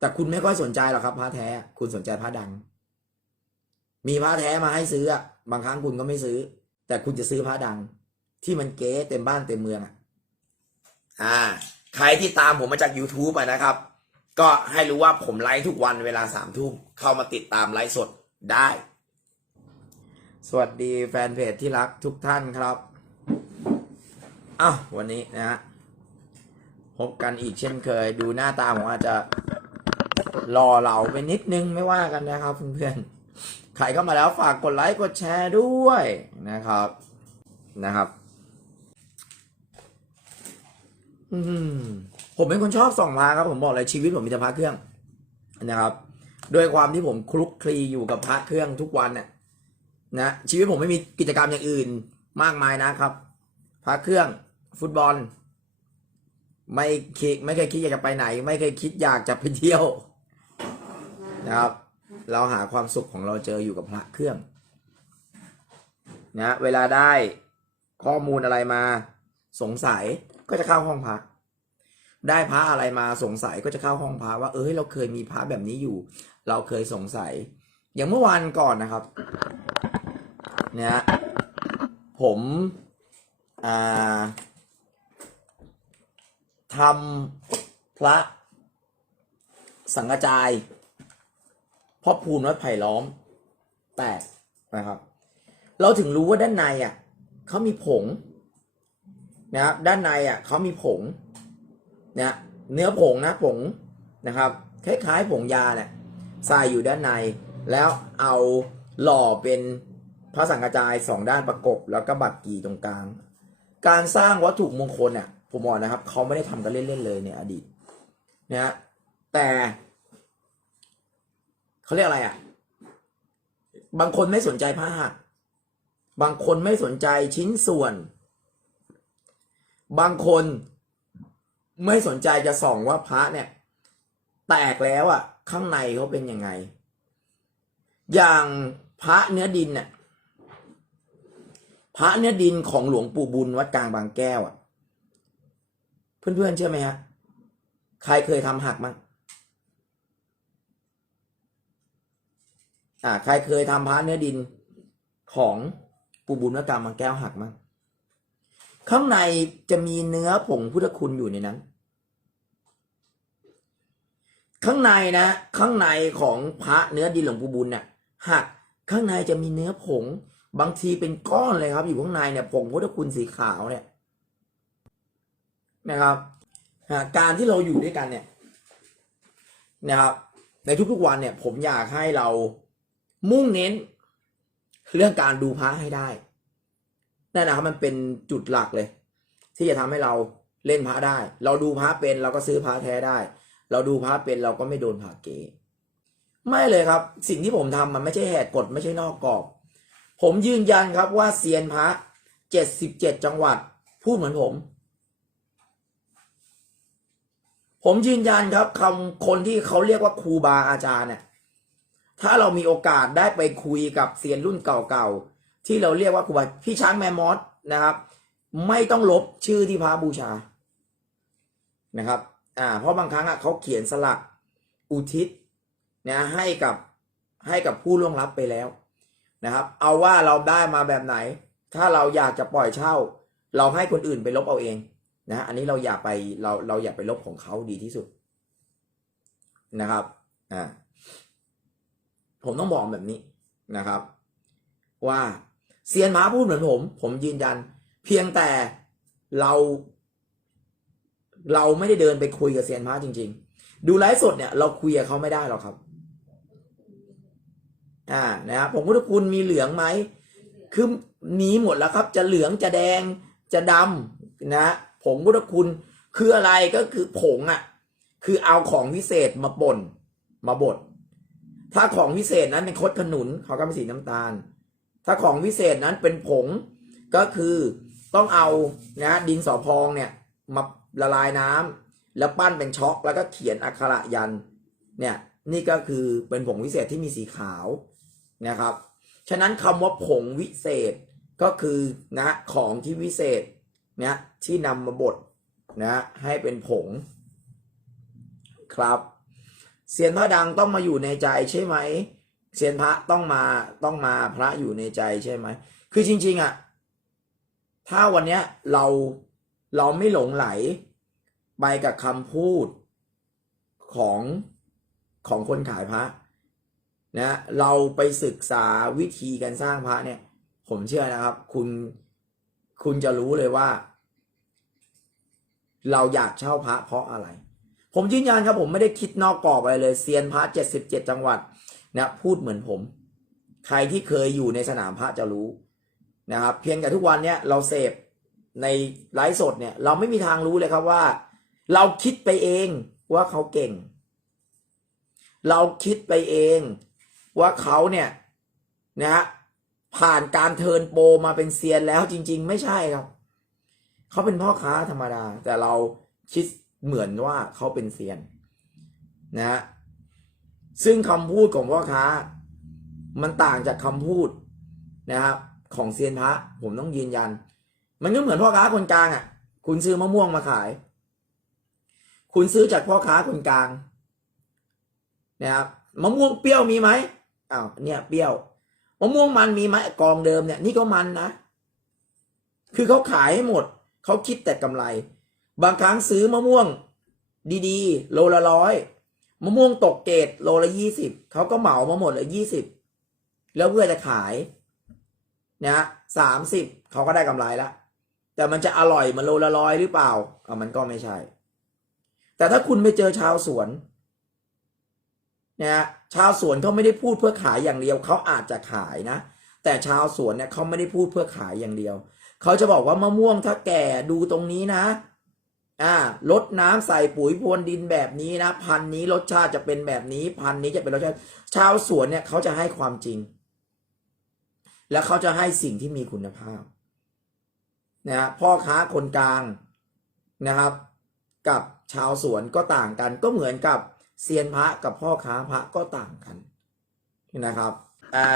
แต่คุณไม่ค่อยสนใจหรอกครับพระแท้ คุณสนใจพระดัง มีพระแท้มาให้ซื้ออะบางครั้งคุณก็ไม่ซื้อ แต่คุณจะซื้อพระดัง ที่มันเก๊เต็มบ้านเต็มเมืองอะอ่า ใครที่ตามผมมาจาก YouTube อะนะครับ ก็ให้รู้ว่าผมไลฟ์ทุกวันเวลาสามทุ่มเข้ามาติดตามไลฟ์สดได้ สวัสดีแฟนเพจที่รักทุกท่านครับอ้าววันนี้นะฮะพบกันอีกเช่นเคย ดูหน้าตาผมอาจจะ รอเหลาไปนิดนึงไม่ว่ากันนะครับเพื่อนๆใครเข้ามาแล้วฝากกดไลค์กดแชร์ด้วยนะครับนะครับ อืมผมเป็นคนชอบส่องพระครับ ผมบอกเลยชีวิตผมมีแต่พระเครื่องนะครับ ด้วยความที่ผมคลุกคลีอยู่กับพระเครื่องทุกวันเนี่ยนะชีวิตผมไม่มีกิจกรรมอย่างอื่นมากมายนะครับพระเครื่องฟุตบอล ไม่คิดไม่เคยคิดอยากจะไปไหน ไม่เคยคิดอยากจะไปเที่ยว นะครับ เราหาความสุขของเราเจออยู่กับพระเครื่องนะเวลาได้ข้อมูลอะไรมาสงสัยก็จะเข้าห้องพักได้พระอะไรมาสงสัยก็จะเข้าห้องพระว่า เอ้ยเราเคยมีพระแบบนี้อยู่ เราเคยสงสัย อย่างเมื่อวานก่อนนะครับ เนี่ยผมอ่าทำพระสังกจาย พ่อพูนวัดไผ่ล้อม แตกนะครับ เราถึงรู้ว่าด้านในอะเขามีผงนะครับด้านในอะเขามีผงนะเนื้อผงนะผงนะครับคล้ายๆผงยาเนี่ยใส่อยู่ด้านใน แล้วเอาหล่อเป็นพระสังกจายสองด้านประกบ แล้วก็บัตรกีตรงกลาง การสร้างวัตถุมงคลเนี่ยผมบอกนะครับเขาไม่ได้ทำกันเล่นๆเลยในอดีตนะแต่ เขาเรียกอะไรอะ บางคนไม่สนใจผ้า บางคนไม่สนใจชิ้นส่วน บางคนไม่สนใจจะส่องว่าพระเนี่ย แตกแล้วอะ ข้างในเขาเป็นยังไง อย่างพระเนื้อดินเนี่ยพระเนื้อดินของหลวงปู่บุญวัดกลางบางแก้วอะ เพื่อนๆเชื่อไหมฮะ ใครเคยทำหักมั้ง อ่าใครเคยทำพระเนื้อดินของปู่บุญวกลางบางแก้วหักมั้งข้างในจะมีเนื้อผงพุทธคุณอยู่ในนั้น ข้างในนะ ข้างในของพระเนื้อดินหลวงปู่บุญเนี่ยหักข้างในจะมีเนื้อผง บางทีเป็นก้อนเลยครับ อยู่ข้างในเนี่ยผงพุทธคุณสีขาวเนี่ยนะครับการที่เราอยู่ด้วยกันเนี่ยนะครับในทุกๆวันเนี่ย ผมอยากให้เรา มุ่งเน้น เรื่องการดูพระให้ได้นั่นนะครับมันเป็นจุดหลักเลย ที่จะทำให้เราเล่นพระได้ เราดูพระเป็นเราก็ซื้อพระแท้ได้ เราดูพระเป็นเราก็ไม่โดนพระเก๋ไม่เลยครับ สิ่งที่ผมทำมันไม่ใช่แหกกฎไม่ใช่นอกกรอบ ผมยืนยันครับว่าเซียนพระเจ็ดสิบเจ็ดจังหวัด พูดเหมือนผม ผมยืนยันครับคำคนที่เขาเรียกว่าครูบาอาจารย์เนี่ย ถ้าเรามีโอกาสได้ไปคุยกับเซียนรุ่นเก่าๆที่เราเรียกว่าครูบาพี่ช้างแมมมอสนะครับ ไม่ต้องลบชื่อที่พระบูชานะครับอ่าเพราะบางครั้งอะเขาเขียนสลักอุทิศนะให้กับให้กับผู้ล่วงลับไปแล้วนะครับ เอาว่าเราได้มาแบบไหน ถ้าเราอยากจะปล่อยเช่า เราให้คนอื่นไปลบเอาเองนะอันนี้เราอย่าไปเราเราอย่าไปลบของเขาดีที่สุดนะครับอ่า ผมต้องบอกแบบนี้นะครับ ว่าเซียนหมาพูดเหมือนผม ผมยืนยัน เพียงแต่เรา เราไม่ได้เดินไปคุยกับเซียนพระจริง ๆ ดูไลฟ์สดเนี่ยเราคุยกับเขาไม่ได้หรอกครับ อ่านะครับผมพุทธคุณมีเหลืองไหมคือหนีหมดแล้วครับ จะเหลืองจะแดงจะดำนะผงพุทธคุณคืออะไรก็คือผงอะ คือเอาของวิเศษมาป่นมาบด ถ้าของวิเศษนั้นเป็นคดขนุนเขาก็เป็นสีน้ำตาล ถ้าของวิเศษนั้นเป็นผงก็คือต้องเอานะดินสอพองเนี่ยมาละลายน้ำแล้วปั้นเป็นช็อกแล้วก็เขียนอักขระยันเนี่ยนี่ก็คือเป็นผงวิเศษที่มีสีขาวนะครับ ฉะนั้นคำว่าผงวิเศษก็คือนะของที่วิเศษเนี่ยที่นำมาบดนะให้เป็นผงครับ เซียนพระดังต้องมาอยู่ในใจใช่ไหมเซียนพระต้องมาต้องมาพระอยู่ในใจใช่ไหมคือจริง ๆอะถ้าวันเนี้ยเราเราไม่หลงไหลไปกับคำพูดของของคนขายพระนะเราไปศึกษาวิธีการสร้างพระเนี่ย ผมเชื่อนะครับ คุณคุณจะรู้เลยว่า เราอยากเช่าพระเพราะอะไร ผมยืนยันครับผมไม่ได้คิดนอกกรอบอะไรเลยเซียนพระเจ็ดสิบเจ็ดจังหวัดนะพูดเหมือนผม ใครที่เคยอยู่ในสนามพระจะรู้นะครับ เพียงแต่ทุกวันเนี้ยเราเสพในไลฟ์สดเนี่ย เราไม่มีทางรู้เลยครับว่า เราคิดไปเองว่าเขาเก่ง เราคิดไปเองว่าเขาเนี่ยนะฮะผ่านการเทินโปรมาเป็นเซียนแล้วจริง ๆ ไม่ใช่ครับ เขาเป็นพ่อค้าธรรมดา แต่เราคิด เหมือนว่าเขาเป็นเซียนนะฮะซึ่งคำพูดของพ่อค้า มันต่างจากคำพูดนะครับ ของเซียนพระผมต้องยืนยัน มันก็เหมือนพ่อค้าคนกลางอะ คุณซื้อมะม่วงมาขาย คุณซื้อจากพ่อค้าคนกลางนะครับมะม่วงเปรี้ยวมีไหมอ้าวเนี่ยเปรี้ยวมะม่วงมันมีไหมกองเดิมเนี่ย นี่ก็มันนะ คือเขาขายให้หมด เขาคิดแต่กำไร บางครั้งซื้อมะม่วงดีๆ โลละร้อยมะม่วงตกเกรดโลละยี่สิบเขาก็เหมามาหมดเลยยี่สิบแล้วเพื่อจะขายนะสามสิบเขาก็ได้กำไรละแต่มันจะอร่อยมันโลละร้อยหรือเปล่าอะมันก็ไม่ใช่ แต่ถ้าคุณไปเจอชาวสวนนะชาวสวนเขาไม่ได้พูดเพื่อขายอย่างเดียวเขาอาจจะขายนะ แต่ชาวสวนเนี่ยเขาไม่ได้พูดเพื่อขายอย่างเดียวเขาจะบอกว่ามะม่วงถ้าแก่ดูตรงนี้นะ อ่าลดน้ำใส่ปุ๋ยพรวนดินแบบนี้นะ พันธุ์นี้รสชาติจะเป็นแบบนี้ พันธุ์นี้จะเป็นรสชาติชาวสวนเนี่ยเขาจะให้ความจริง และเขาจะให้สิ่งที่มีคุณภาพนะฮะพ่อค้าคนกลางนะครับ กับชาวสวนก็ต่างกัน ก็เหมือนกับเซียนพระกับพ่อค้าพระก็ต่างกันนะครับ อ่า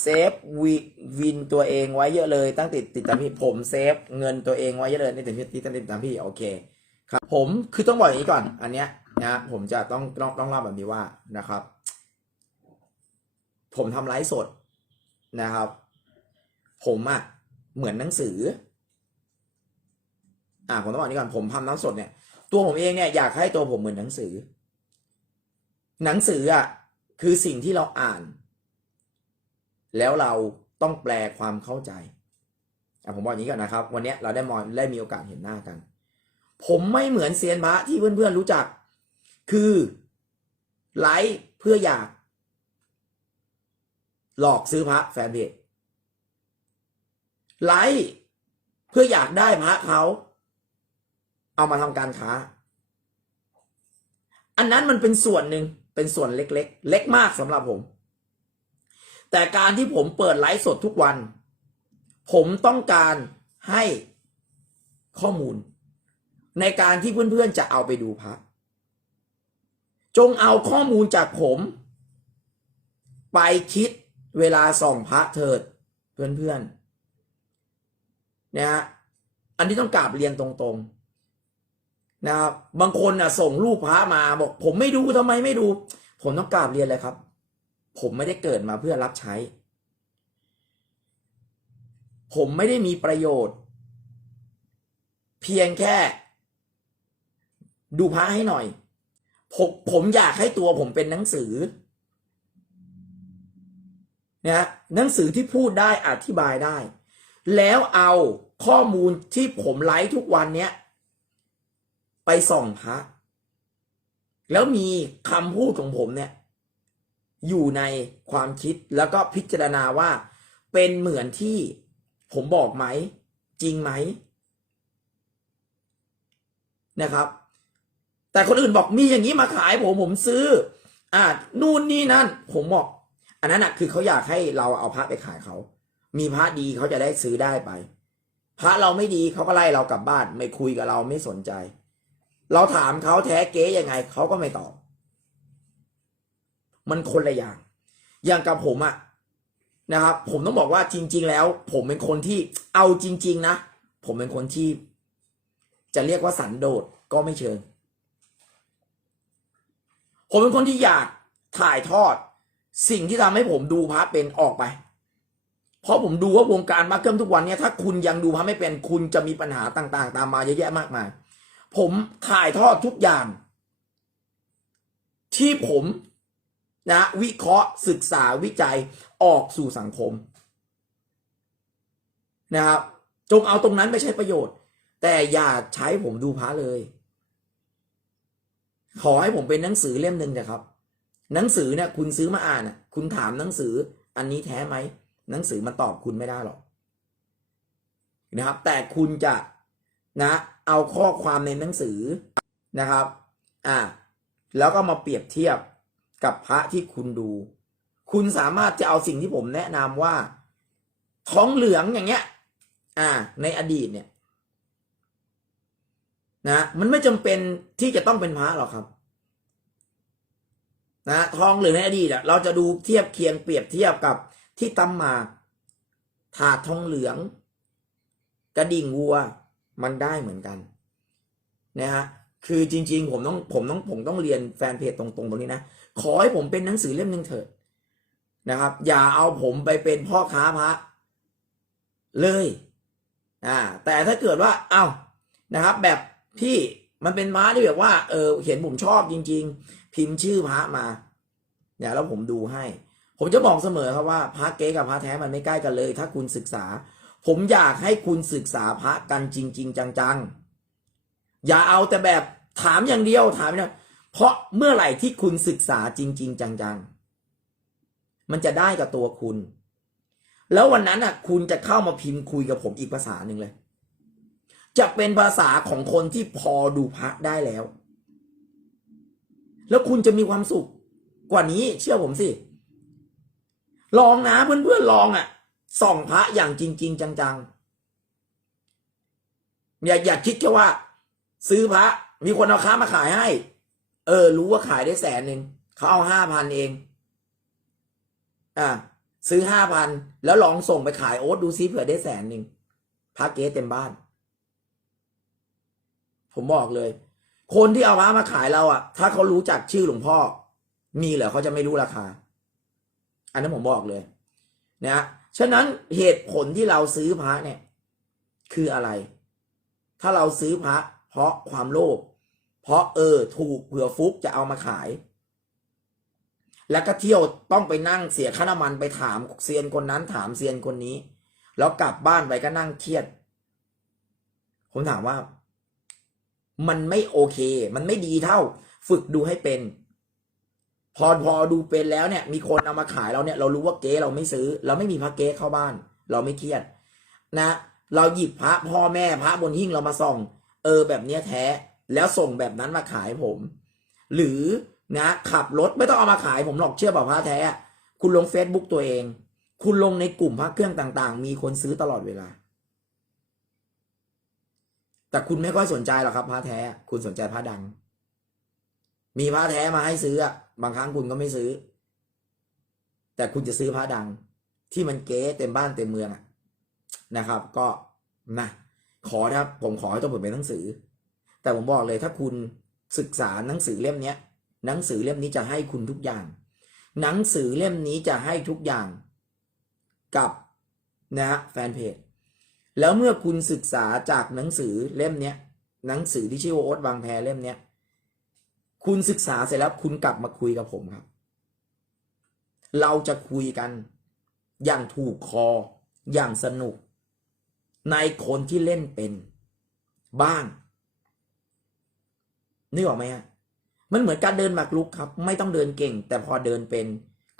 เซฟวิวินตัวเองไว้เยอะเลย ตั้งติดติดตามพี่ผมเซฟเงินตัวเองไว้เยอะเลยนี่ติดที่ตั้งติดตามพี่โอเคครับผมคือต้องบอกอย่างนี้ก่อน อันเนี้ยนะผมจะต้องต้องต้องเล่าแบบนี้ว่านะครับ ผมทำไลฟ์สดนะครับ ผมอะเหมือนหนังสือ อ่าผมต้องบอกนี้ก่อนผมทำน้ำสดเนี่ย ตัวผมเองเนี่ยอยากให้ตัวผมเหมือนหนังสือ หนังสืออะคือสิ่งที่เราอ่าน แล้วเราต้องแปลความเข้าใจอะผมบอกอย่างนี้ก่อนนะครับ วันนี้เราได้มอได้มีโอกาสเห็นหน้ากัน ผมไม่เหมือนเซียนพระที่เพื่อนๆรู้จัก คือไลฟ์เพื่ออยาก หลอกซื้อพระแฟนเพจไลฟ์เพื่ออยากได้พระเขาเอามาทำการค้า อันนั้นมันเป็นส่วนหนึ่งเป็นส่วนเล็ก ๆ เล็กมากสำหรับผม แต่การที่ผมเปิดไลฟ์สดทุกวัน ผมต้องการให้ข้อมูล ในการที่เพื่อนๆจะเอาไปดูพระจงเอาข้อมูลจากผม ไปคิดเวลาส่องพระเถิดเพื่อนๆนะฮะอันนี้ต้องกราบเรียนตรงๆนะครับบางคนอะส่งรูปพระมาบอก ผมไม่ดูทำไมไม่ดู ผมต้องกราบเรียนเลยครับ ผมไม่ได้เกิดมาเพื่อรับใช้ ผมไม่ได้มีประโยชน์ เพียงแค่ ดูพระให้หน่อย ผมผมอยากให้ตัวผมเป็นหนังสือนะหนังสือที่พูดได้อธิบายได้ แล้วเอาข้อมูลที่ผมไลฟ์ทุกวันเนี้ย ไปส่องพระ แล้วมีคำพูดของผมเนี่ย อยู่ในความคิดแล้วก็พิจารณาว่า เป็นเหมือนที่ผมบอกไหม จริงไหมนะครับ แต่คนอื่นบอกมีอย่างนี้มาขายผมผมซื้อ อ่านู่นนี่นั่น ผมบอก อันนั้นอะคือเขาอยากให้เราเอาพระไปขายเขามีพระดีเขาจะได้ซื้อได้ไป พระเราไม่ดีเขาก็ไล่เรากลับบ้าน ไม่คุยกับเราไม่สนใจ เราถามเขาแท้เก๊ยังไงเขาก็ไม่ตอบ มันคนละอย่าง อย่างกับผมอะนะครับ ผมต้องบอกว่าจริง ๆ แล้ว ผมเป็นคนที่เอาจริง ๆ นะ ผมเป็นคนที่ จะเรียกว่าสันโดษก็ไม่เชิง ผมเป็นคนที่อยากถ่ายทอด สิ่งที่ทำให้ผมดูพระเป็นออกไป เพราะผมดูว่าวงการมาเกิมทุกวันเนี่ยถ้าคุณยังดูพระไม่เป็นคุณจะมีปัญหาต่าง ๆ ตามมาเยอะแยะมากมายผมถ่ายทอดทุกอย่าง ที่ผม นะวิเคราะห์ศึกษาวิจัยออกสู่สังคมนะครับจงเอาตรงนั้นไปใช้ประโยชน์ แต่อย่าใช้ผมดูพระเลย ขอให้ผมเป็นหนังสือเล่มหนึ่งเถอะครับ หนังสือเนี่ยคุณซื้อมาอ่านคุณถามหนังสืออันนี้แท้ไหมหนังสือมันตอบคุณไม่ได้หรอกนะครับ แต่คุณจะนะ เอาข้อความในหนังสือนะครับ อ่า แล้วก็มาเปรียบเทียบ กับพระที่คุณดู คุณสามารถจะเอาสิ่งที่ผมแนะนำว่า ท้องเหลืองอย่างเงี้ย อ่า ในอดีตเนี่ย นะมันไม่จำเป็นที่จะต้องเป็นพระหรอกครับ นะทองเหลืองในอดีตเราจะดูเทียบเคียงเปรียบเทียบกับที่ตำมาถาดทองเหลือง กระดิ่งวัว มันได้เหมือนกัน นะฮะ คือจริง ๆ ผมต้องผมต้องผมต้องเรียนแฟนเพจตรงๆตรงนี้นะ ขอให้ผมเป็นหนังสือเล่มหนึ่งเถิดนะครับ อย่าเอาผมไปเป็นพ่อค้าพระเลยอ่าแต่ถ้าเกิดว่าเอา้านะครับ แบบพี่มันเป็นพระที่แบบว่าเออเห็นผมชอบจริง ๆ พิมพ์ชื่อพระมาเนี่ยแล้วผมดูให้ ผมจะบอกเสมอครับว่าพระเก๊กับพระแท้มันไม่ใกล้กันเลย ถ้าคุณศึกษา ผมอยากให้คุณศึกษาพระกันจริง ๆ จังๆอย่าเอาแต่แบบ ถามอย่างเดียวถามอย่างเดียวเพราะเมื่อไหร่ที่คุณศึกษาจริง ๆ จังๆ มันจะได้กับตัวคุณ แล้ววันนั้นอะ คุณจะเข้ามาพิมพ์คุยกับผมอีกภาษาหนึ่งเลย จะเป็นภาษาของคนที่พอดูพระได้แล้ว แล้วคุณจะมีความสุขกว่านี้เชื่อผมสิ ลองนะเพื่อนๆลองอะส่องพระอย่างจริง ๆ จังๆอย่าอย่าคิดแค่ว่า ซื้อพระ มีคนเอาค้ามาขายให้ เออ รู้ว่าขายได้แสนหนึ่งเขาเอาห้าพันเอง อ่า ซื้อห้าพันแล้วลองส่งไปขายโอ๊ตดูซิเผื่อได้แสนหนึ่งพระเก๊เต็มบ้าน ผมบอกเลย คนที่เอาพระมาขายเราอะถ้าเขารู้จักชื่อหลวงพ่อ มีเหรอเขาจะไม่รู้ราคา อันนั้นผมบอกเลย นะฉะนั้นเหตุผลที่เราซื้อพระเนี่ย คืออะไร ถ้าเราซื้อพระเพราะความโลภ เพราะเออถูกเผื่อฟุกจะเอามาขาย แล้วก็เที่ยวต้องไปนั่งเสียค่าน้ำมันไปถามเซียนคนนั้นถามเซียนคนนี้ แล้วกลับบ้านไปก็นั่งเครียด ผมถามว่า มันไม่โอเค มันไม่ดีเท่า ฝึกดูให้เป็น พอพอดูเป็นแล้วเนี่ย มีคนเอามาขายเราเนี่ย เรารู้ว่าเก๊เราไม่ซื้อ เราไม่มีพระเก๊เข้าบ้าน เราไม่เครียด นะ เราหยิบพระพ่อแม่พระบนหิ้งเรามาส่อง เออแบบเนี้ยแท้ แล้วส่งแบบนั้นมาขายผม หรือนะขับรถไม่ต้องเอามาขายผมหรอกเชื่อเปล่าพระแท้อะคุณลง Facebook ตัวเอง คุณลงในกลุ่มพระเครื่องต่าง ๆ มีคนซื้อตลอดเวลา แต่คุณไม่ค่อยสนใจหรอกครับพระแท้ คุณสนใจพระดัง มีพระแท้มาให้ซื้ออะบางครั้งคุณก็ไม่ซื้อ แต่คุณจะซื้อพระดัง ที่มันเก๊เต็มบ้านเต็มเมืองอะนะครับ ก็นะขอถ้าผมขอให้ต้องผมเป็นหนังสือ แต่ผมบอกเลยถ้าคุณศึกษาหนังสือเล่มนี้หนังสือเล่มนี้จะให้คุณทุกอย่าง หนังสือเล่มนี้จะให้ทุกอย่างกับนะฮะแฟนเพจแล้วเมื่อคุณศึกษาจากหนังสือเล่มนี้หนังสือที่ชื่อโอ๊ตบางแพเล่มนี้คุณศึกษาเสร็จแล้วคุณกลับมาคุยกับผมครับ เราจะคุยกันอย่างถูกคออย่างสนุก ในคนที่เล่นเป็นบ้าง นึกออกไหมฮะมันเหมือนการเดินหมากรุกครับ ไม่ต้องเดินเก่ง แต่พอเดินเป็น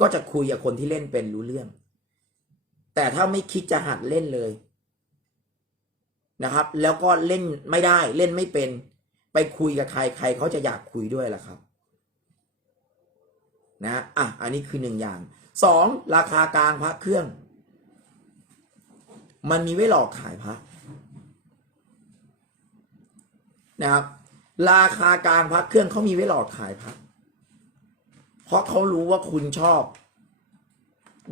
ก็จะคุยกับคนที่เล่นเป็นรู้เรื่อง แต่ถ้าไม่คิดจะหัดเล่นเลยนะครับ แล้วก็เล่นไม่ได้เล่นไม่เป็น ไปคุยกับใครใครเขาจะอยากคุยด้วยล่ะครับ นะอะอันนี้คือหนึ่งอย่างสองราคากลางพระเครื่อง มันมีไว้หลอกขายพระนะครับ ราคากลางพระเครื่องเขามีไว้หลอกขายพระเพราะเขารู้ว่าคุณชอบ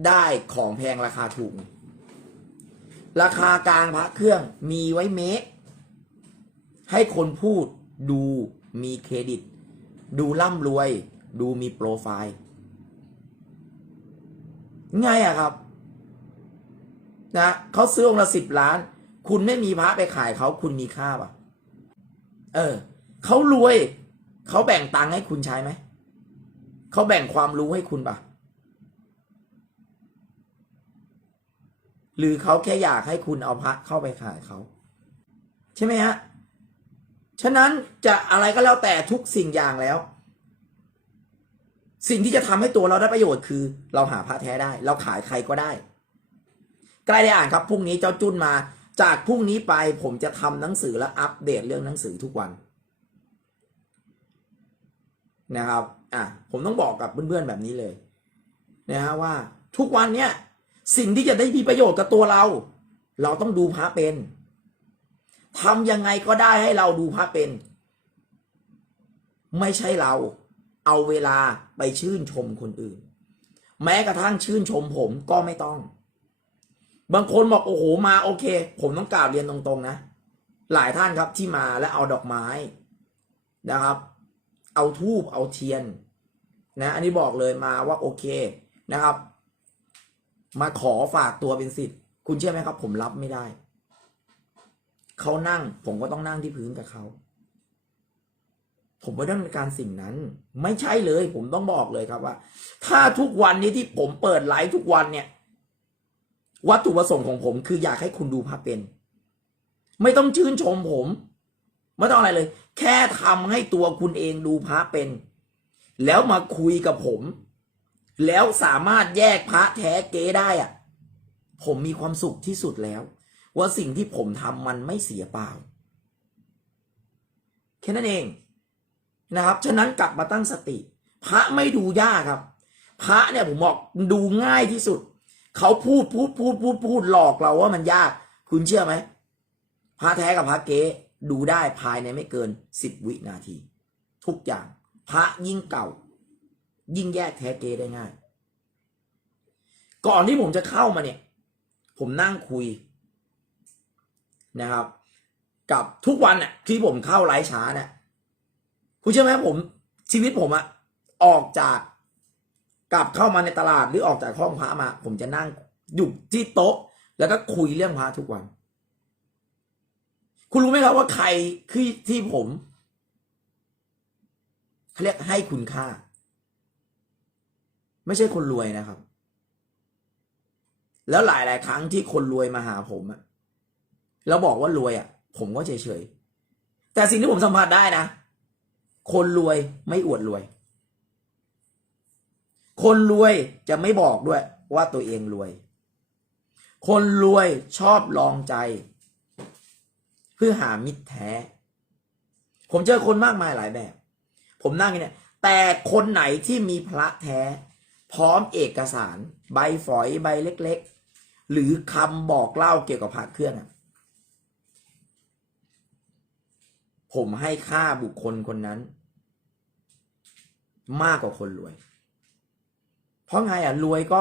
ได้ของแพงราคาถูก ราคากลางพระเครื่องมีไว้เมคให้คนพูดดูมีเครดิต ดูร่ำรวย ดูมีโปรไฟล์ง่ายอะครับ นะเขาซื้อองค์ละสิบล้าน คุณไม่มีพระไปขายเขาคุณมีค่าปะเออ เขารวย เขาแบ่งตังค์ให้คุณใช้ไหม เขาแบ่งความรู้ให้คุณปะหรือเขาแค่อยากให้คุณเอาพระเข้าไปขายเขา ใช่ไหมฮะ ฉะนั้นจะอะไรก็แล้วแต่ทุกสิ่งอย่างแล้ว สิ่งที่จะทำให้ตัวเราได้ประโยชน์คือ เราหาพระแท้ได้ เราขายใครก็ได้ ใกล้ได้อ่านครับพรุ่งนี้เจ้าจุนมา จากพรุ่งนี้ไปผมจะทำหนังสือและอัปเดตเรื่องหนังสือทุกวัน นะครับอะผมต้องบอกกับเพื่อนๆแบบนี้เลยนะฮะว่าทุกวันเนี้ยสิ่งที่จะได้มีประโยชน์กับตัวเรา เราต้องดูพระเป็นทำยังไงก็ได้ให้เราดูพระเป็น ไม่ใช่เรา เอาเวลาไปชื่นชมคนอื่น แม้กระทั่งชื่นชมผมก็ไม่ต้อง บางคนบอกโอ้โหมาโอเค ผมต้องกล่าวเรียนตรงๆนะ หลายท่านครับที่มาและเอาดอกไม้นะครับ เอาทูบเอาเทียนนะอันนี้บอกเลยมาว่าโอเคนะครับ มาขอฝากตัวเป็นสิทธิ์ คุณเชื่อไหมครับ ผมรับไม่ได้เขานั่ง ผมก็ต้องนั่งที่พื้นกับเขาผมไม่ต้องการสิ่งนั้น ไม่ใช่เลย ผมต้องบอกเลยครับว่า ถ้าทุกวันนี้ที่ผมเปิดไลฟ์ทุกวันเนี่ย วัตถุประสงค์ของผมคืออยากให้คุณดูภาพเป็น ไม่ต้องชื่นชมผม ไม่ต้องอะไรเลย แค่ทำให้ตัวคุณเองดูพระเป็น แล้วมาคุยกับผม แล้วสามารถแยกพระแท้เก๊ได้อะผมมีความสุขที่สุดแล้ว ว่าสิ่งที่ผมทำมันไม่เสียเปล่า แค่นั้นเองนะครับ ฉะนั้นกลับมาตั้งสติ พระไม่ดูยากครับ พระเนี่ยผมบอกดูง่ายที่สุด เขาพูดพูดพูดพูดพูดหลอกเราว่ามันยาก คุณเชื่อไหมพระแท้กับพระเก๊ ดูได้ภายในไม่เกินสิบวินาที ทุกอย่าง พระยิ่งเก่า ยิ่งแยกแท้เกได้ง่าย ก่อนที่ผมจะเข้ามาเนี่ย ผมนั่งคุยนะครับ กับทุกวันน่ะที่ผมเข้าไลฟ์ช้าเนี่ยคุณเชื่อไหมผมชีวิตผมอะออกจากกลับเข้ามาในตลาดหรือออกจากห้องพระมา ผมจะนั่งอยู่ที่โต๊ะ แล้วก็คุยเรื่องพระทุกวัน คุณรู้ไหมครับว่าใครคือที่ผมเขาเรียกให้คุณค่า ไม่ใช่คนรวยนะครับ แล้วหลายหลาย ๆ ครั้งที่คนรวยมาหาผมอะแล้วบอกว่ารวยอะผมก็เฉย ๆ แต่สิ่งที่ผมสัมผัสได้นะ คนรวยไม่อวดรวย คนรวยจะไม่บอกด้วยว่าตัวเองรวย คนรวยชอบลองใจ พื่อหามิตรแท้ ผมเจอคนมากมายหลายแบบ ผมนั่งอย่างเนี่ย แต่คนไหนที่มีพระแท้ พร้อมเอกสาร ใบฝอยใบเล็ก ๆ หรือคำบอกเล่าเกี่ยวกับพระเครื่องอะผมให้ค่าบุคคลคนนั้น มากกว่าคนรวย เพราะไงอะรวยก็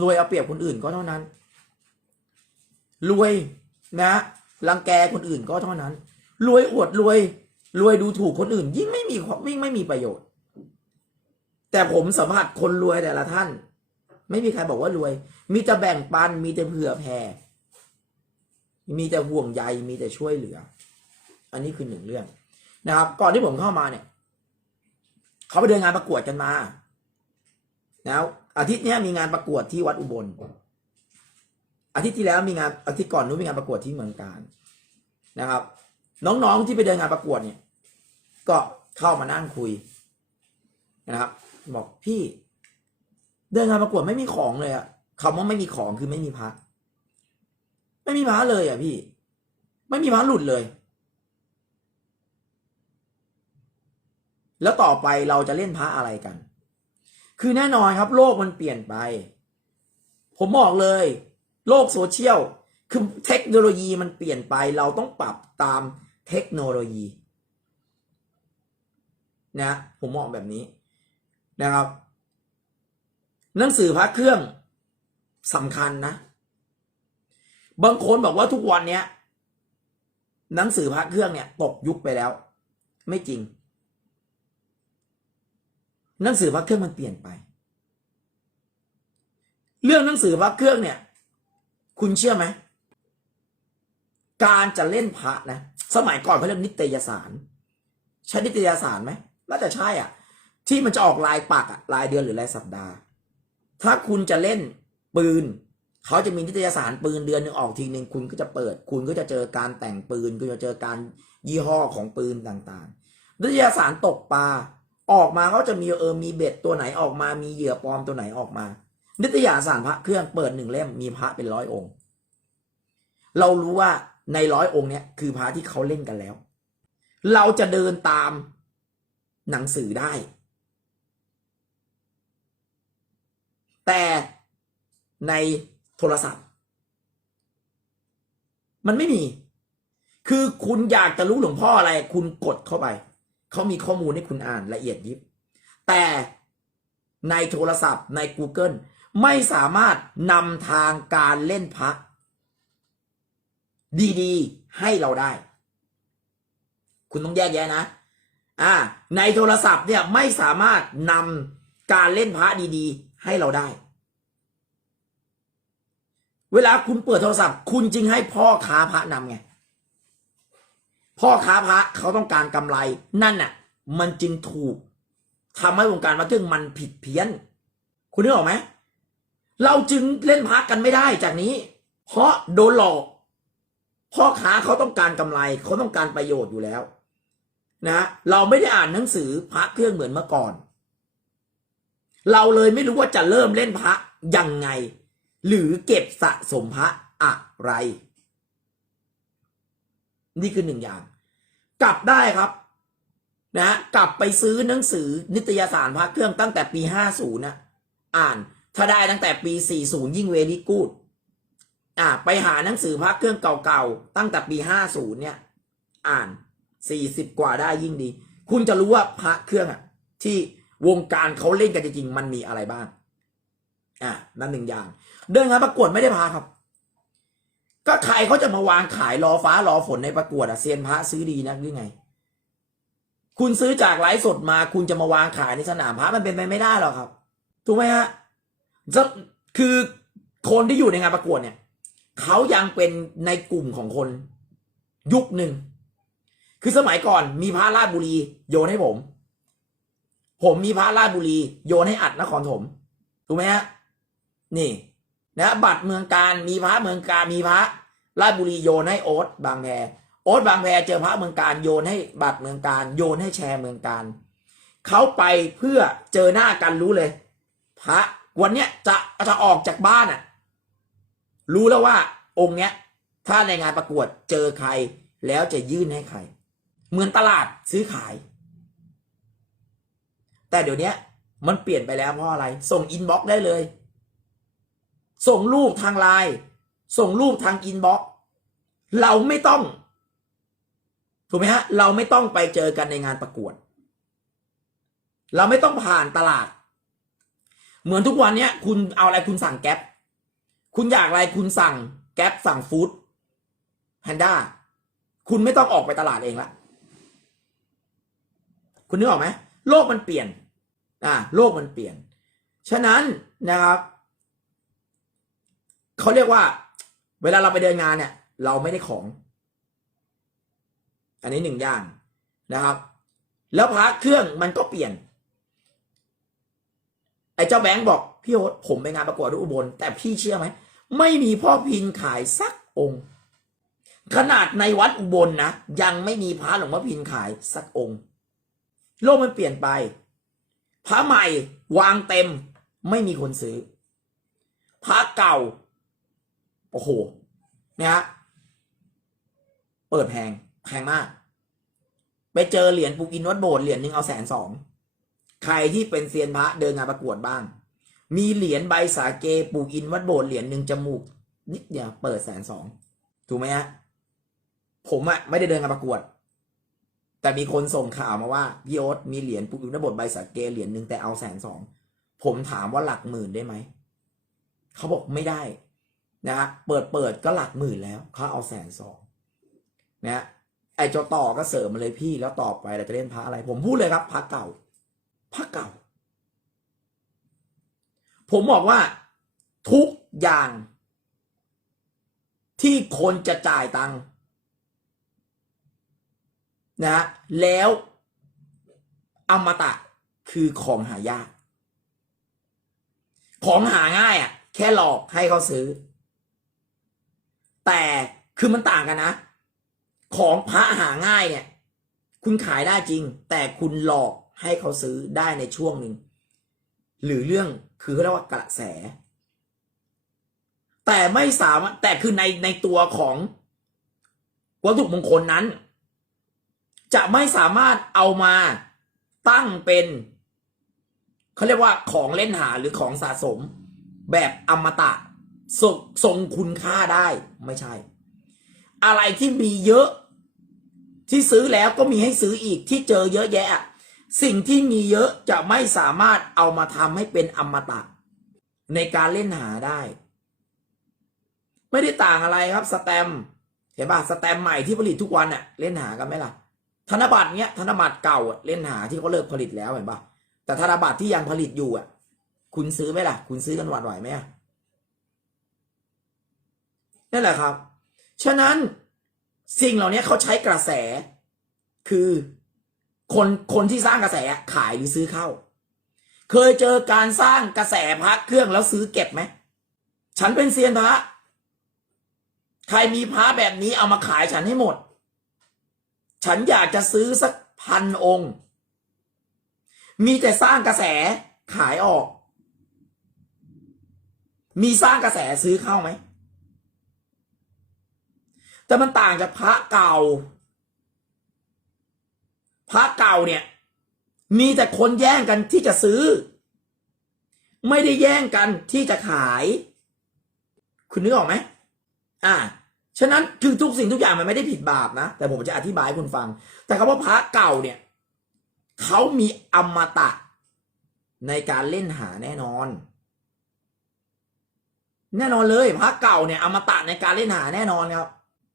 รวยเอาเปรียบคนอื่นก็เท่านั้น รวยนะ รังแกคนอื่นก็เท่านั้น รวยอวดรวย รวยดูถูกคนอื่น ยิ่งไม่มียิ่งไม่มีประโยชน์ แต่ผมสัมผัสคนรวยแต่ละท่าน ไม่มีใครบอกว่ารวย มีแต่แบ่งปัน มีแต่เผื่อแผ่มีแต่ห่วงใยมีแต่ช่วยเหลือ อันนี้คือหนึ่งเรื่องนะครับ ก่อนที่ผมเข้ามาเนี่ยเขาไปเดินงานประกวดกันมาแล้วอาทิตย์นี้มีงานประกวดที่วัดอุบล อาทิตย์ที่แล้วมีงานอาทิตย์ก่อนนู้นมีงานประกวดที่เมืองการนะครับ น้องๆที่ไปเดินงานประกวดเนี่ย ก็เข้ามานั่งคุยนะครับ บอกพี่เดินงานประกวดไม่มีของเลยอะคำว่าไม่มีของคือไม่มีพักไม่มีพักเลยอะพี่ ไม่มีพักหลุดเลย แล้วต่อไปเราจะเล่นพระอะไรกัน คือแน่นอนครับ โลกมันเปลี่ยนไป ผมบอกเลย โลกโซเชียลคือเทคโนโลยีมันเปลี่ยนไปเราต้องปรับตามเทคโนโลยีนะผมมองแบบนี้นะครับ หนังสือพระเครื่องสำคัญนะ บางคนบอกว่าทุกวันเนี้ยหนังสือพระเครื่องเนี่ยตกยุคไปแล้ว ไม่จริง หนังสือพระเครื่องมันเปลี่ยนไป เรื่องหนังสือพระเครื่องเนี่ย คุณเชื่อไหม การจะเล่นพระนะ สมัยก่อนเขาเรียกนิตยสาร ใช่นิตยสารไหมน่าจะใช่อะ ที่มันจะออกลายปักอะรายเดือนหรือรายสัปดาห์ ถ้าคุณจะเล่นปืน เขาจะมีนิตยสารปืนเดือนหนึ่งออกทีหนึ่งคุณก็จะเปิด คุณก็จะเจอการแต่งปืน คุณจะเจอการยี่ห้อของปืนต่างๆ นิตยสารตกปลาออกมาเขาจะมีเออมีเบ็ดตัวไหนออกมา มีเหยื่อปลอมตัวไหนออกมา นิตยสารพระเครื่องเปิดหนึ่งเล่มมีพระเป็นร้อยองค์ เรารู้ว่าในร้อยองค์เนี้ยคือพระที่เขาเล่นกันแล้ว เราจะเดินตามหนังสือได้ แต่ในโทรศัพท์ มันไม่มี คือคุณอยากจะรู้หลวงพ่ออะไร คุณกดเข้าไป เขามีข้อมูลให้คุณอ่านละเอียดยิบ แต่ในโทรศัพท์ใน Google ไม่สามารถนำทางการเล่นพระดีๆ ให้เราได้ คุณต้องแยกแยะนะ อ่า ในโทรศัพท์เนี่ยไม่สามารถนำการเล่นพระดีๆ ให้เราได้ เวลาคุณเปิดโทรศัพท์ คุณจึงให้พ่อค้าพระนำไง พ่อค้าพระเขาต้องการกำไร นั่นน่ะ มันจึงถูกทำให้วงการพระเครื่องมันผิดเพี้ยน คุณนึกออกไหม เราจึงเล่นพระกันไม่ได้จากนี้ เพราะโดนหลอกพ่อค้าเขาต้องการกำไรเขาต้องการประโยชน์อยู่แล้วนะเราไม่ได้อ่านหนังสือพระเครื่องเหมือนเมื่อก่อน เราเลยไม่รู้ว่าจะเริ่มเล่นพระยังไง หรือเก็บสะสมพระอะไร นี่คือหนึ่งอย่าง กลับได้ครับนะกลับไปซื้อหนังสือนิตยสารพระเครื่องตั้งแต่ปีห้า50นะอ่าน ถ้าได้ตั้งแต่ปี 40 ยิ่งเวลีกูดอ่าไปหาหนังสือพระเครื่องเก่าๆ ตั้งแต่ปี 50 เนี่ย อ่าน 40 กว่าได้ยิ่งดี คุณจะรู้ว่าพระเครื่องอะที่วงการเขาเล่นกันจริงๆมันมีอะไรบ้าง อ่านั่นหนึ่งอย่าง เดินงานประกวดไม่ได้พาครับ ก็ใครเขาจะมาวางขายรอฟ้ารอฝนในประกวดอะเซียนพระซื้อดีนักหรือไง คุณซื้อจากไลฟ์สดมา คุณจะมาวางขายในสนามพระมันเป็นไปไม่ได้หรอกครับถูกไหมฮะ คือคนที่อยู่ในงานประกวดเนี่ยเขายังเป็นในกลุ่มของคน ยุคหนึ่ง คือสมัยก่อนมีพระราชบุรี โยนให้ผม ผมมีพระราชบุรี โยนให้อัดนครถมถูกไหมฮะนี่นะบัตรเมืองการมีพระเมืองการมีพระราชบุรีโยนให้โอ๊ตบางแพโอ๊ตบางแพเจอพระเมืองการโยนให้บัตรเมืองการ โยนให้แชร์เมืองการเขาไปเพื่อเจอหน้ากันรู้เลย พระ วันเนี้ยจะจะออกจากบ้านอะ รู้แล้วว่าองค์เนี้ย ถ้าในงานประกวดเจอใคร แล้วจะยื่นให้ใคร เหมือนตลาดซื้อขาย แต่เดี๋ยวนี้มันเปลี่ยนไปแล้วเพราะอะไร ส่งอินบ็อกซ์ได้เลย ส่งรูปทางไลน์ส่งรูปทางอินบ็อกซ์เราไม่ต้อง ถูกไหมฮะ เราไม่ต้องไปเจอกันในงานประกวด เราไม่ต้องผ่านตลาด เหมือนทุกวันเนี้ยคุณเอาอะไรคุณสั่งแก๊ปคุณอยากอะไรคุณสั่งแก๊ปสั่งฟู้ดแพนด้าคุณไม่ต้องออกไปตลาดเองละคุณนึกออกไหมโลกมันเปลี่ยนอ่าโลกมันเปลี่ยน ฉะนั้นนะครับเขาเรียกว่า เวลาเราไปเดินงานเนี่ย เราไม่ได้ของ อันนี้หนึ่งอย่างนะครับ แล้วพระเครื่องมันก็เปลี่ยน ไอ้เจ้าแบงค์บอกพี่โอ๊ตผมไปงานประกวดที่อุบล แต่พี่เชื่อไหมไม่มีพ่อพินขายสักองค์ ขนาดในวัดอุบลนะยังไม่มีพระหลวงพ่อพินขายสักองค์ โลกมันเปลี่ยนไปพระใหม่วางเต็มไม่มีคนซื้อพระเก่าโอ้โหเนี่ยฮะเปิดแพงแพงมาก ไปเจอเหรียญปูกินวัดโบสถ์เหรียญหนึ่งเอาแสนสอง ใครที่เป็นเซียนพระเดินงานประกวดบ้าง มีเหรียญใบสาเกปูกินวัดโบสถ์เหรียญหนึ่งจมูก นิดเดียวเปิดแสนสองถูกไหมฮะผมอะไม่ได้เดินงานประกวด แต่มีคนส่งข่าวมาว่าพี่โอ๊ตมีเหรียญปูกินวัดโบสถ์ใบสาเกเหรียญหนึ่งแต่เอาแสนสองผมถามว่าหลักหมื่นได้ไหมเขาบอกไม่ได้นะฮะเปิดเปิดก็หลักหมื่นแล้วเขาเอาแสนสองนะไอ้เจ้าต่อก็เสริมมาเลยพี่แล้วต่อไปเราจะเล่นพระอะไร ผมพูดเลยครับพระเก่า พระเก่า ผมบอกว่าทุกอย่างที่คนจะจ่ายตังค์นะแล้วอมตะคือของหายาก ของหาง่ายอะ แค่หลอกให้เขาซื้อ แต่คือมันต่างกันนะ ของพระหาง่ายเนี่ย คุณขายได้จริง แต่คุณหลอก ให้เขาซื้อได้ในช่วงหนึ่ง หรือเรื่องคือเขาเรียกว่ากระแส แต่ไม่สามารถแต่คือในในตัวของวัตถุมงคลนั้น จะไม่สามารถเอามาตั้งเป็นเขาเรียกว่าของเล่นหาหรือของสะสม แบบอมตะทรงทรงคุณค่าได้ไม่ใช่ อะไรที่มีเยอะที่ซื้อแล้วก็มีให้ซื้ออีกที่เจอเยอะแยะ สิ่งที่มีเยอะจะไม่สามารถเอามาทำให้เป็นอมตะ ในการเล่นหาได้ ไม่ได้ต่างอะไรครับสแตมเห็นป่ะสแตมใหม่ที่ผลิตทุกวันอะเล่นหากันไหมล่ะ ธนบัตรเนี้ยธนบัตรเก่าเล่นหาที่เขาเลิกผลิตแล้วเห็นป่ะแต่ธนบัตรที่ยังผลิตอยู่อะคุณซื้อไหมล่ะ คุณซื้อกันหวัดไหวไหมนั่นแหละครับ ฉะนั้นสิ่งเหล่านี้เขาใช้กระแสคือ คนคนที่สร้างกระแสขายหรือซื้อเข้า เคยเจอการสร้างกระแสพระเครื่องแล้วซื้อเก็บไหมฉันเป็นเซียนพระใครมีพระแบบนี้เอามาขายฉันให้หมด ฉันอยากจะซื้อสักพันองค์ มีแต่สร้างกระแสขายออก มีสร้างกระแสซื้อเข้าไหมแต่มันต่างจากพระเก่า พระเก่าเนี่ย มีแต่คนแย่งกันที่จะซื้อ ไม่ได้แย่งกันที่จะขาย คุณนึกออกไหมอ่า ฉะนั้นคือทุกสิ่งทุกอย่างมันไม่ได้ผิดบาปนะ แต่ผมจะอธิบายให้คุณฟัง แต่คำว่าพระเก่าเนี่ยเขามีอมตะในการเล่นหาแน่นอน แน่นอนเลยพระเก่าเนี่ย อมตะในการเล่นหาแน่นอนครับ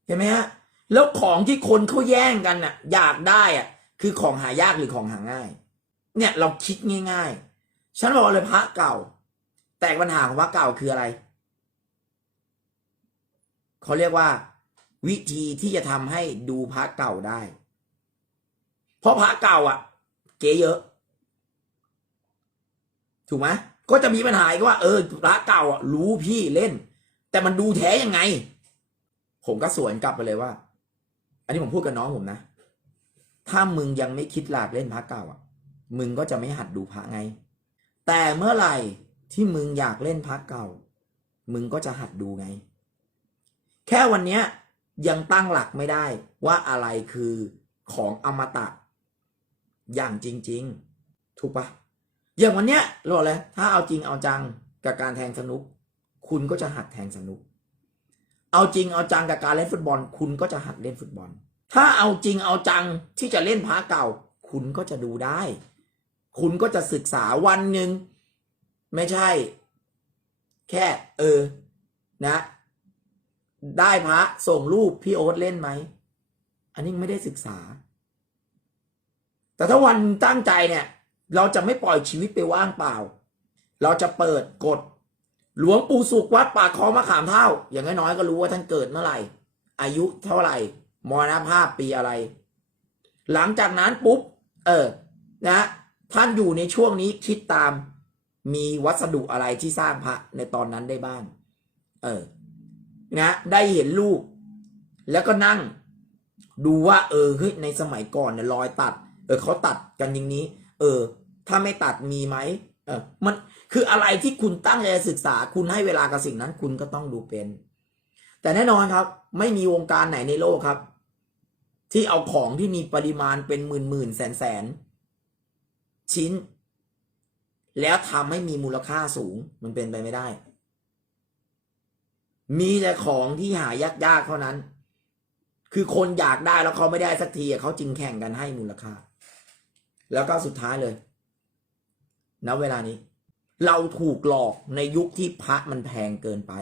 เห็นไหมฮะแล้วของที่คนเขาแย่งกันน่ะ อยากได้อะ คือของหายากหรือของหาง่าย เนี่ยเราคิดง่าย ๆ ฉันบอกเลยพระเก่า แต่ปัญหาของพระเก่าคืออะไรเขาเรียกว่า วิธีที่จะทำให้ดูพระเก่าได้ เพราะพระเก่าอะ เก๋เยอะ ถูกไหมก็จะมีปัญหาอีกว่าเออพระเก่าอะรู้พี่เล่น แต่มันดูแท้ยังไง ผมก็สวนกลับไปเลยว่า อันนี้ผมพูดกับน้องผมนะ ถ้ามึงยังไม่คิดหลากเล่นพระเก่าอะ มึงก็จะไม่หัดดูพระไง แต่เมื่อไหร่ที่มึงอยากเล่นพระเก่า มึงก็จะหัดดูไง แค่วันเนี้ยยังตั้งหลักไม่ได้ว่าอะไรคือของอมตะ อย่างจริง ๆ ถูกปะอย่างวันเนี้ยเราบอกเลยถ้าเอาจริงเอาจังกับการแทงสนุก คุณก็จะหัดแทงสนุก เอาจริงเอาจังกับการเล่นฟุตบอล คุณก็จะหัดเล่นฟุตบอล ถ้าเอาจริงเอาจังที่จะเล่นพระเก่า คุณก็จะดูได้ คุณก็จะศึกษาวันหนึ่งไม่ใช่ แค่ เออ นะ ได้พระส่งรูปพี่โอ๊ตเล่นไหม อันนี้ไม่ได้ศึกษา แต่ถ้าวันตั้งใจเนี่ย เราจะไม่ปล่อยชีวิตไปว่างเปล่า เราจะเปิดกฎหลวงปู่สุขวัดปากคลองมะขามเท่า อย่างน้อยๆก็รู้ว่าท่านเกิดเมื่อไหร่ อายุเท่าไหร่ มรณภาพปีอะไร หลังจากนั้นปุ๊บ เออ นะ ท่านอยู่ในช่วงนี้คิดตาม มีวัสดุอะไรที่สร้างพระในตอนนั้นได้บ้าง เออ นะ ได้เห็นรูป แล้วก็นั่ง ดูว่า เออเฮ้ยในสมัยก่อนเนี่ยรอยตัด เออเขาตัดกันอย่างนี้ เออ ถ้าไม่ตัดมีไหม เออ มันคืออะไรที่คุณตั้งใจศึกษา คุณให้เวลากับสิ่งนั้น คุณก็ต้องดูเป็น แต่แน่นอนครับ ไม่มีวงการไหนในโลกครับ ที่เอาของที่มีปริมาณเป็นหมื่นหมื่นแสนแสนชิ้น แล้วทำให้มีมูลค่าสูงมันเป็นไปไม่ได้ มีแต่ของที่หายากๆเท่านั้น คือคนอยากได้แล้วเขาไม่ได้สักทีเขาจึงแข่งกันให้มูลค่า แล้วก็สุดท้ายเลยณเวลานี้ เราถูกหลอกในยุคที่พระมันแพงเกินไป